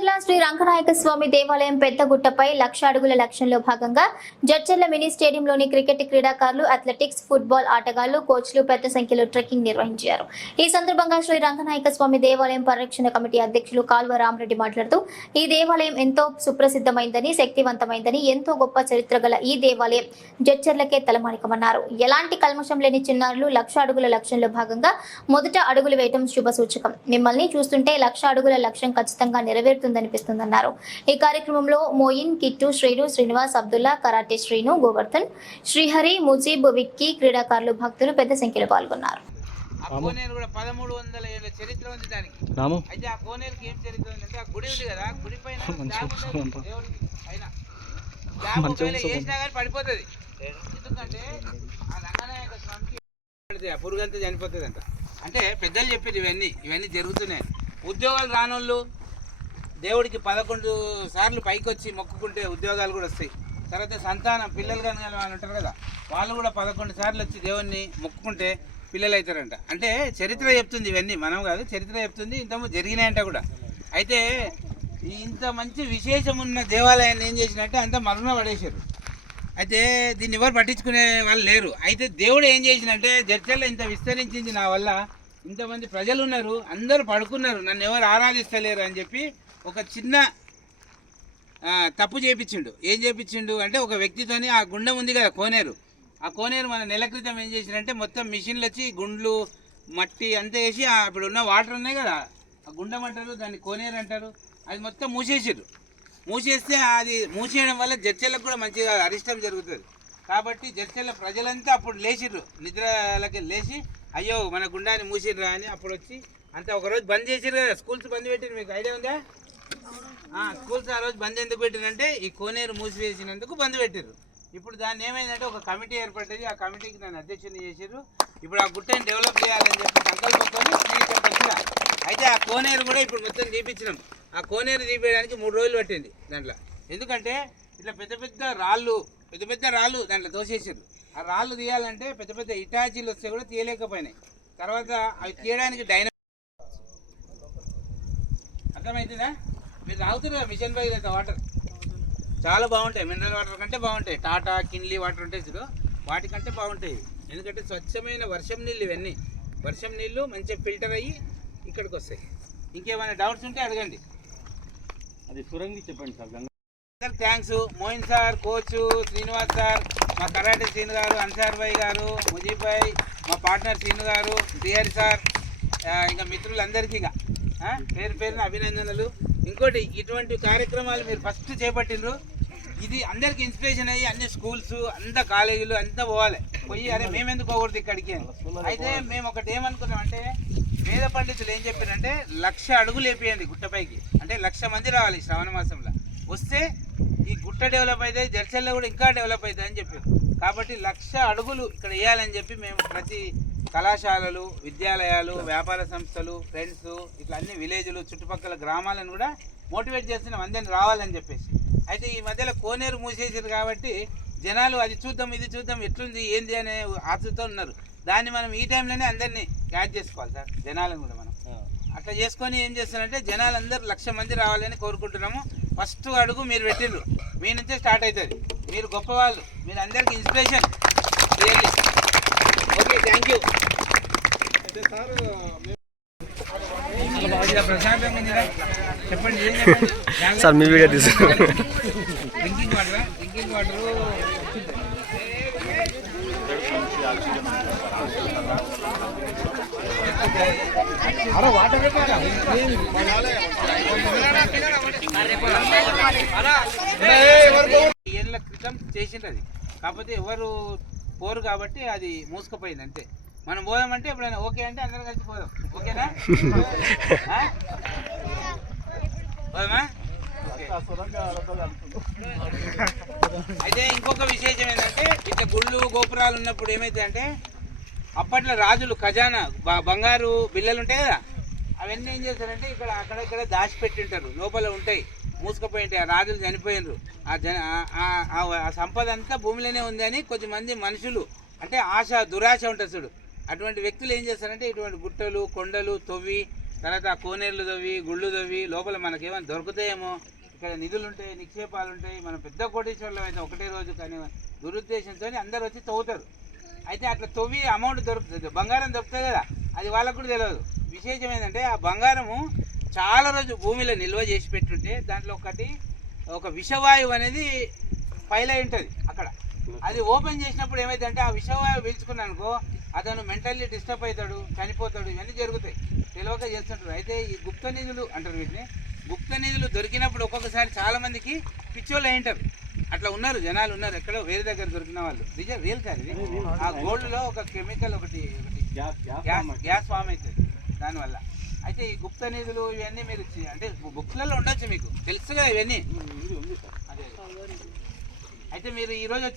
జడ్చర్ల శ్రీ రంగనాయక స్వామి దేవాలయం పెద్దగుట్టపై లక్ష అడుగుల లక్ష్యంలో భాగంగా జడ్చర్ల మినీ స్టేడియంలోని క్రికెట్ క్రీడాకారులు అథ్లెటిక్స్ ఫుట్బాల్ ఆటగాళ్ళు కోచ్లు పెద్ద సంఖ్యలో ట్రెక్కింగ్ నిర్వహించారు. ఈ సందర్భంగా శ్రీ రంగనాయక స్వామి దేవాలయం పరిరక్షణ కమిటీ అధ్యక్షులు కాల్వ రామరెడ్డి మాట్లాడుతూ ఈ దేవాలయం ఎంతో సుప్రసిద్ధమైందని శక్తివంతమైందని ఎంతో గొప్ప చరిత్ర గల ఈ దేవాలయం జడ్చర్లకే తలమానికమన్నారు. ఎలాంటి కల్మషం లేని చిన్నారులు లక్ష అడుగుల లక్ష్యంలో భాగంగా మొదట అడుగులు వేయటం శుభ సూచకం. మిమ్మల్ని చూస్తుంటే లక్ష అడుగుల లక్ష్యం ఖచ్చితంగా నెరవేరుతుందనిపిస్తుందన్నారు ఈ కార్యక్రమంలో మోయిన్ కిట్టు శ్రీను శ్రీనివాస్ అబ్దుల్లా కరాటే శ్రీను గోవర్ధన్ శ్రీహరి ముజీబ్ విక్కీ క్రీడాకారులు భక్తులు పెద్ద సంఖ్యలో పాల్గొన్నారు. కోనేరు కూడా పదమూడు వందల ఏళ్ళ చరిత్ర ఉంది దానికి. అయితే ఆ కోనేరుకి ఏం చరిత్ర ఉంది అంటే ఆ గుడి ఉంది కదా గుడి పైన. వేసినా కానీ పడిపోతుంది. ఎందుకంటే ఆ రంగనాయక స్వామికి పడితే ఆ పురుగంతా చనిపోతుంది అంట అంటే పెద్దలు చెప్పారు ఇవన్నీ ఇవన్నీ జరుగుతున్నాయి. ఉద్యోగాలు రానోళ్ళు దేవుడికి పదకొండు సార్లు పైకి వచ్చి మొక్కుకుంటే ఉద్యోగాలు కూడా వస్తాయి. తర్వాత సంతానం పిల్లలు కానీ వాళ్ళు ఉంటారు కదా వాళ్ళు కూడా పదకొండు సార్లు వచ్చి దేవుణ్ణి మొక్కుకుంటే పిల్లలు అవుతారంట అంటే చరిత్ర చెప్తుంది ఇవన్నీ మనం కాదు చరిత్ర చెప్తుంది ఇంతకుముందు జరిగినాయంట కూడా. అయితే ఇంత మంచి విశేషం ఉన్న దేవాలయాన్ని ఏం చేసినట్టే అంత మరణ పడేశారు. అయితే దీన్ని ఎవరు పట్టించుకునే వాళ్ళు లేరు. అయితే దేవుడు ఏం చేసినంటే జడ్చల్లో ఇంత విస్తరించింది నా వల్ల ఇంతమంది ప్రజలు ఉన్నారు అందరూ పడుకున్నారు నన్ను ఎవరు ఆరాధిస్తలేరు అని చెప్పి ఒక చిన్న తప్పు చేపించిండు. ఏం చేపించిండు అంటే ఒక వ్యక్తితోని ఆ గుండం ఉంది కదా కోనేరు. ఆ కోనేరు మన నెల క్రితం ఏం చేసినంటే మొత్తం మిషన్లు వచ్చి గుండ్లు మట్టి అంతా వేసి అప్పుడు ఇప్పుడు ఉన్న వాటర్ ఉన్నాయి కదా ఆ గుండం అంటారు దాన్ని కోనేరు అంటారు అది మొత్తం మూసేసారు మూసేస్తే అది మూసేయడం వల్ల జడ్చెళ్ళకు కూడా మంచిగా అరిష్టం జరుగుతుంది. కాబట్టి జడ్చెళ్ళ ప్రజలంతా అప్పుడు లేచిర్రు. నిద్రలకి లేచి అయ్యో మన గుండాన్ని మూసిర్రా అని అప్పుడు వచ్చి అంతా ఒకరోజు బంద్ చేసిర్రు కదా స్కూల్స్ బంద్ పెట్టిరు మీకు ఐడియా ఉందా? స్కూల్స్ ఆ రోజు బంద్ ఎందుకు పెట్టినంటే ఈ కోనేరు మూసివేసినందుకు బంద్ పెట్టారు ఇప్పుడు దాన్ని ఏమైందంటే ఒక కమిటీ ఏర్పడ్డది. ఆ కమిటీకి నన్ను అధ్యక్షుని చేశారు ఇప్పుడు ఆ గుట్టని డెవలప్ చేయాలని చెప్పి సంకల్పంతో అయితే ఆ కోనేరు కూడా ఇప్పుడు మొత్తం తీపించినాం ఆ కోనేరు తీపేయడానికి మూడు రోజులు పట్టింది దాంట్లో. ఎందుకంటే ఇట్లా పెద్ద పెద్ద రాళ్ళు పెద్ద పెద్ద రాళ్ళు దాంట్లో తోసేసారు ఆ రాళ్ళు తీయాలంటే పెద్ద పెద్ద ఇటాచీలు వస్తే కూడా తీయలేకపోయినాయి. తర్వాత అవి తీయడానికి డైన అర్థమవుతుందా మీరు మిషన్ వాటర్. చాలా బాగుంటాయి మినరల్ వాటర్ కంటే బాగుంటాయి. టాటా కిన్లీ వాటర్ ఉంటాయి చూడు. వాటికంటే బాగుంటాయి. ఎందుకంటే స్వచ్ఛమైన వర్షం నీళ్ళు ఇవన్నీ. వర్షం నీళ్ళు మంచిగా ఫిల్టర్ అయ్యి ఇక్కడికి వస్తాయి. ఇంకేమైనా డౌట్స్ ఉంటే అడగండి. అది సురంగి చెప్పండి sir. Sir thanks Moin sir coach Srinivas sir మా కరాటే శ్రీను గారు అన్సార్ భాయ్ గారు ముజీబ్ భాయ్ మా పార్ట్నర్ శ్రీను గారు శ్రీహరి సార్ ఇంకా మిత్రులందరికీ ఇక. పేరు పేరున అభినందనలు. ఇంకోటి ఇటువంటి కార్యక్రమాలు మీరు ఫస్ట్ చేపట్టిండ్రు. ఇది అందరికి ఇన్స్పిరేషన్ అయ్యి అన్ని స్కూల్స్ అంత కాలేజీలు అంతా పోవాలి. పోయి అరే మేమెందుకు పోకూడదు ఇక్కడికి అయితే మేము ఒకటి ఏమనుకున్నామంటే వేద పండితులు ఏం చెప్పారంటే లక్ష అడుగులు వేపియండి గుట్టపైకి అంటే లక్ష మంది రావాలి శ్రావణ మాసంలో. వస్తే ఈ గుట్ట డెవలప్ అవుతుంది జడ్చల్లో కూడా ఇంకా డెవలప్ అవుతుంది అని చెప్పారు. కాబట్టి లక్ష అడుగులు ఇక్కడ వేయాలని చెప్పి మేము ప్రతి కళాశాలలు విద్యాలయాలు వ్యాపార సంస్థలు ఫ్రెండ్స్ ఇట్లా అన్ని విలేజ్లు చుట్టుపక్కల గ్రామాలను కూడా మోటివేట్ చేస్తున్నాం అందరిని రావాలని చెప్పేసి. అయితే ఈ మధ్యలో కోనేరు మూసేసారు కాబట్టి జనాలు అది చూద్దాం ఇది చూద్దాం ఎట్లుంది ఏంది అనే ఆతృతో ఉన్నారు. దాన్ని మనం ఈ టైంలోనే అందరినీ క్యాచ్ చేసుకోవాలి సార్ జనాలను కూడా మనం. అట్లా చేసుకొని ఏం చేస్తారంటే జనాలందరూ లక్ష మంది రావాలని కోరుకుంటున్నాము. ఫస్ట్ అడుగు మీరు పెట్టిండ్రు. మీ నుంచే స్టార్ట్ అవుతుంది. మీరు గొప్పవాళ్ళు. మీరు అందరికీ inspiration really okay thank you ప్రశాంతంగా ఉందిరా? చెప్పండి ఏం చెప్పండి సార్ మీ వీడియో తీసు డ్రింకింగ్ వాటర్ డ్రింకింగ్ వాటర్ ఏళ్ళ క్రితం చేసిండ్రు కాకపోతే ఎవరు పోరు కాబట్టి అది మూసుకుపోయింది అంతే. మనం పోదామంటే ఎప్పుడైనా ఓకే అంటే అందరం కలిసి పోదాం. ఓకేనా? పోదామా. అయితే ఇంకొక విశేషం ఏంటంటే ఇట్లా గుళ్ళు గోపురాలు ఉన్నప్పుడు ఏమైతే అంటే అప్పట్లో రాజులు ఖజానా బంగారు బిల్లలు ఉంటాయి కదా అవన్నీ ఏం చేస్తారంటే ఇక్కడ అక్కడక్కడ దాచిపెట్టి ఉంటారు లోపల ఉంటాయి. మూసుకుపోయి ఉంటాయి. ఆ రాజులు చనిపోయినరు. ఆ జన ఆ- సంపద అంతా భూమిలోనే ఉంది అని కొద్దిమంది మనుషులు అంటే ఆశ దురాశ ఉంటుంది చూడు. అటువంటి వ్యక్తులు ఏం చేస్తారంటే ఇటువంటి గుట్టలు కొండలు తవ్వి తర్వాత కోనేర్లు తవ్వి గుళ్ళు తవ్వి లోపల మనకేమైనా దొరుకుతాయేమో? ఇక్కడ నిధులు ఉంటాయి నిక్షేపాలు ఉంటాయి మనం పెద్ద కోటీశ్వర్లు అయితే ఒకటే రోజు కానీ దురుద్దేశంతో అందరు వచ్చి తవ్వుతారు. అయితే అట్లా తవ్వి అమౌంట్ దొరుకుతుంది. బంగారం దొరుకుతుంది కదా? అది వాళ్ళకు కూడా తెలియదు విశేషం ఏంటంటే ఆ బంగారము చాలా రోజు భూమిలో నిల్వ చేసి పెట్టుంటే దాంట్లో ఒకటి ఒక విషవాయువు అనేది ఫైల్ అయి ఉంటుంది అక్కడ. అది ఓపెన్ చేసినప్పుడు ఏమైందంటే ఆ విషవాయువు పీల్చుకున్నాను అనుకో అతను మెంటల్లీ డిస్టర్బ్ అవుతాడు చనిపోతాడు ఇవన్నీ జరుగుతాయి. తెలియక చేస్తుంటారు. అయితే ఈ గుప్త నిధులు అంటారు వీటిని. గుప్త నిధులు దొరికినప్పుడు ఒక్కొక్కసారి చాలా మందికి పిచ్చోళ్ళు అయి ఉంటారు. అట్లా ఉన్నారు జనాలు ఉన్నారు. ఎక్కడో వేరే దగ్గర దొరికిన వాళ్ళు. నిజం రియల్ సార్ ఇది. ఆ గోల్డ్లో ఒక కెమికల్ ఒకటి ఒకటి గ్యాస్ గ్యాస్ ఫామ్ అవుతుంది దానివల్ల. అయితే ఈ గుప్త నిధులు ఇవన్నీ మీరు అంటే బుక్స్లలో ఉండొచ్చు మీకు. తెలుసు కదా ఇవన్నీ అదే. అయితే మీరు ఈ రోజు